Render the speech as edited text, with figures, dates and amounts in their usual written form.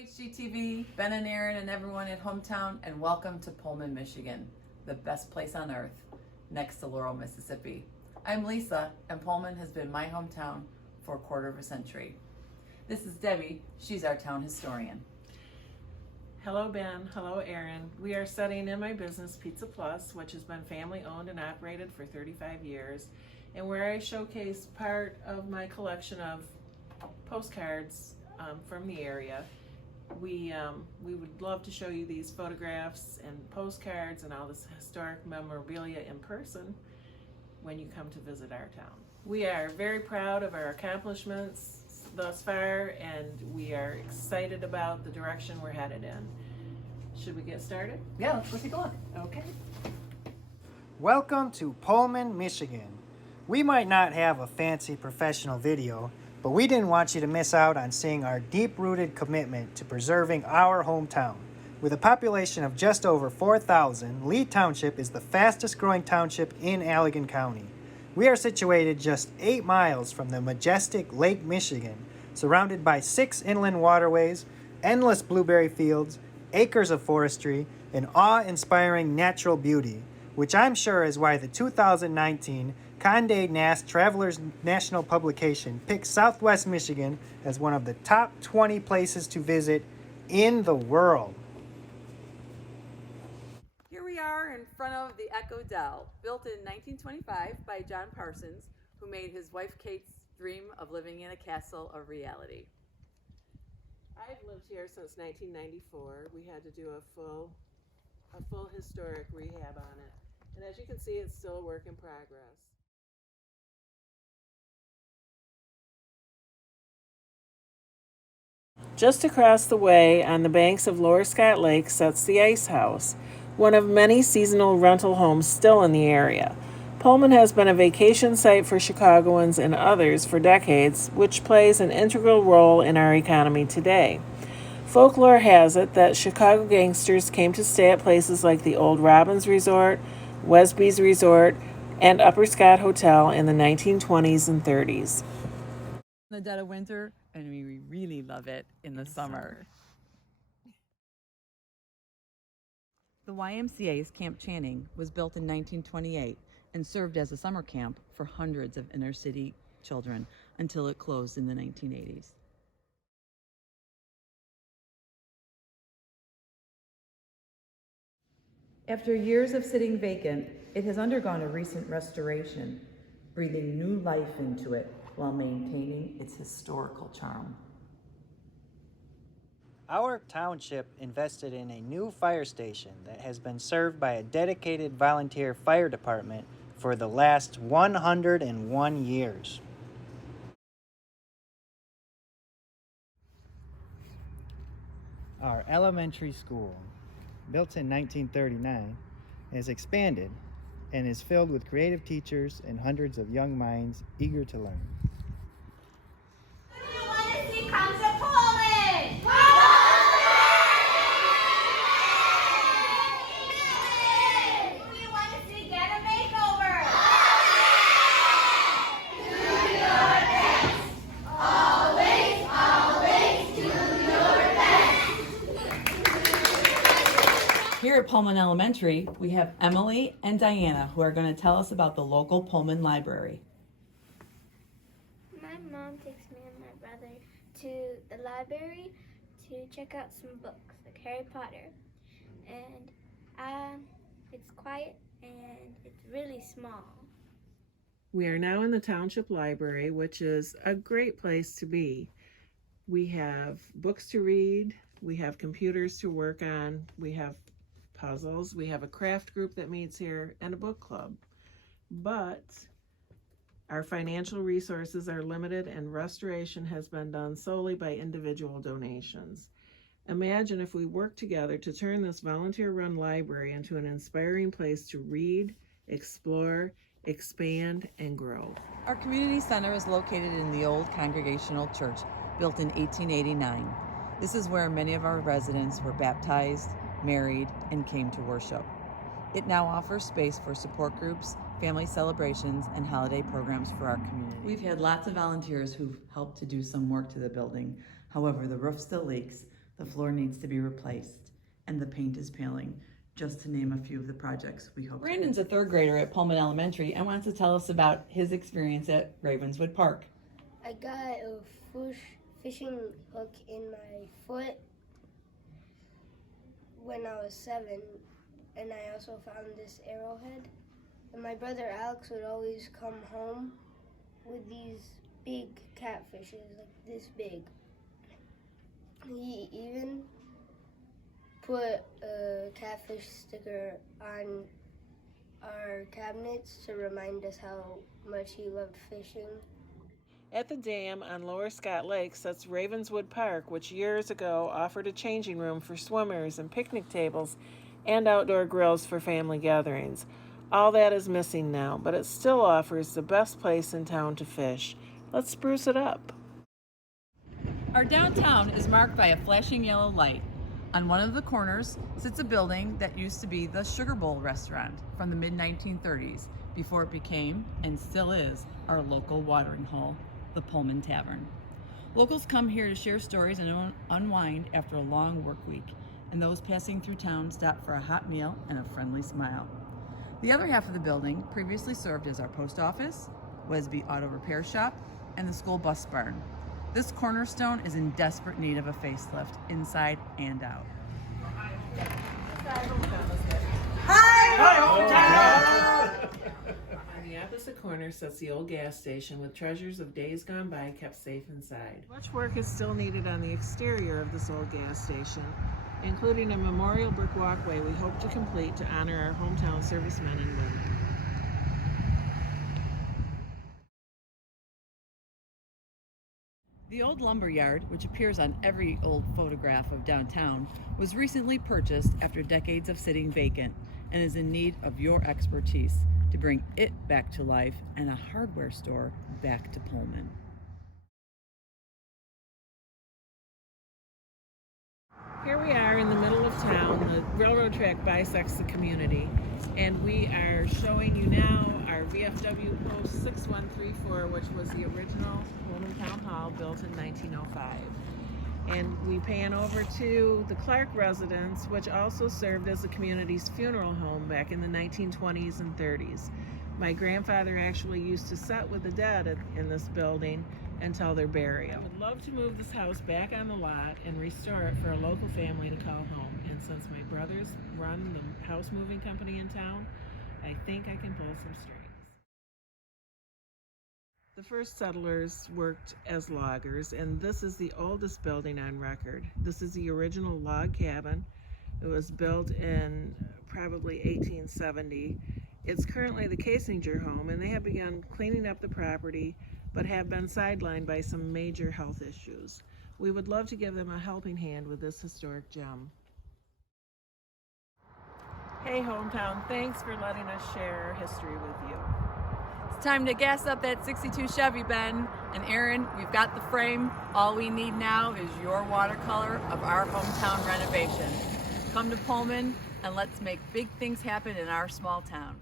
HGTV, Ben and Aaron and everyone at Hometown, and welcome to Pullman, Michigan, the best place on earth, next to Laurel, Mississippi. I'm Lisa, and Pullman has been my hometown for a quarter of a century. This is Debbie. She's our town historian. Hello, Ben. Hello, Aaron. We are setting in my business, Pizza Plus, which has been family owned and operated for 35 years, and where I showcase part of my collection of postcards from the area. We would love to show you these photographs and postcards and all this historic memorabilia in person when you come to visit our town. We are very proud of our accomplishments thus far, and we are excited about the direction we're headed in. Should we get started? Yeah, let's go take a look. Okay. Welcome to Pullman, Michigan. We might not have a fancy professional video, but we didn't want you to miss out on seeing our deep-rooted commitment to preserving our hometown. With a population of just over 4,000, Lee Township is the fastest-growing township in Allegan County. We are situated just 8 miles from the majestic Lake Michigan, surrounded by 6 inland waterways, endless blueberry fields, acres of forestry, and awe-inspiring natural beauty, which I'm sure is why the 2019 Condé Nast Travelers National Publication picked Southwest Michigan as one of the top 20 places to visit in the world. Here we are in front of the Echo Dell, built in 1925 by John Parsons, who made his wife Kate's dream of living in a castle a reality. I've lived here since 1994. We had to do a full historic rehab on it. And as you can see, it's still a work in progress. Just across the way on the banks of Lower Scott Lake sits the Ice House, one of many seasonal rental homes still in the area. Pullman has been a vacation site for Chicagoans and others for decades, which plays an integral role in our economy today. Folklore has it that Chicago gangsters came to stay at places like the Old Robins Resort, Wesby's Resort, and Upper Scott Hotel in the 1920s and 30s. In the dead of winter, and we really love it in the summer. The YMCA's Camp Channing was built in 1928 and served as a summer camp for hundreds of inner city children until it closed in the 1980s. After years of sitting vacant, it has undergone a recent restoration, breathing new life into it while maintaining its historical charm. Our township invested in a new fire station that has been served by a dedicated volunteer fire department for the last 101 years. Our elementary school, built in 1939, has expanded and is filled with creative teachers and hundreds of young minds eager to learn. Who do you want to see come to Pullman? Who do you want to see get a makeover? Do your best. Always, always do your best. Here at Pullman Elementary, we have Emily and Diana, who are going to tell us about the local Pullman Library. My mom takes me and my brother to the library to check out some books like Harry Potter, and it's quiet and it's really small. We are now in the Township Library, which is a great place to be. We have books to read, we have computers to work on, we have puzzles, we have a craft group that meets here, and a book club. But our financial resources are limited, and restoration has been done solely by individual donations. Imagine if we worked together to turn this volunteer-run library into an inspiring place to read, explore, expand, and grow. Our community center is located in the old Congregational Church, built in 1889. This is where many of our residents were baptized, married, and came to worship. It now offers space for support groups, family celebrations, and holiday programs for our community. We've had lots of volunteers who've helped to do some work to the building. However, the roof still leaks, The floor needs to be replaced, and the paint is peeling, just to name a few of the projects we hope. Brandon's a third grader at Pullman Elementary and wants to tell us about his experience at Ravenswood Park. I got a fishing hook in my foot when I was 7, and I also found this arrowhead. And my brother Alex would always come home with these big catfishes, like this big. He even put a catfish sticker on our cabinets to remind us how much he loved fishing. At the dam on Lower Scott Lake sits Ravenswood Park, which years ago offered a changing room for swimmers and picnic tables and outdoor grills for family gatherings. All that is missing now, but it still offers the best place in town to fish. Let's spruce it up. Our downtown is marked by a flashing yellow light. On one of the corners sits a building that used to be the Sugar Bowl restaurant from the mid-1930s before it became, and still is, our local watering hole, the Pullman Tavern. Locals come here to share stories and unwind after a long work week, and those passing through town stop for a hot meal and a friendly smile. The other half of the building previously served as our post office, Wesby Auto Repair Shop, and the school bus barn. This cornerstone is in desperate need of a facelift, inside and out. On the opposite corner sits the old gas station with treasures of days gone by kept safe inside. Much work is still needed on the exterior of this old gas station, including a memorial brick walkway we hope to complete to honor our hometown servicemen and women. The old lumber yard, which appears on every old photograph of downtown, was recently purchased after decades of sitting vacant and is in need of your expertise to bring it back to life and a hardware store back to Pullman. Here we are in the middle of town. The railroad track bisects the community, and we are showing you now our VFW post 6134, which was the original Pullman Town Hall built in 1905. And we pan over to the Clark residence, which also served as the community's funeral home back in the 1920s and 30s. My grandfather actually used to sit with the dead in this building until their burial. I would love to move this house back on the lot and restore it for a local family to call home. And since my brothers run the house moving company in town, I think I can pull some strings. The first settlers worked as loggers, and this is the oldest building on record. This is the original log cabin. It was built in probably 1870. It's currently the Casinger home, and they have begun cleaning up the property, but have been sidelined by some major health issues. We would love to give them a helping hand with this historic gem. Hey hometown, thanks for letting us share our history with you. It's time to gas up that 62 Chevy, Ben. And Aaron, we've got the frame. All we need now is your watercolor of our hometown renovation. Come to Pullman and let's make big things happen in our small town.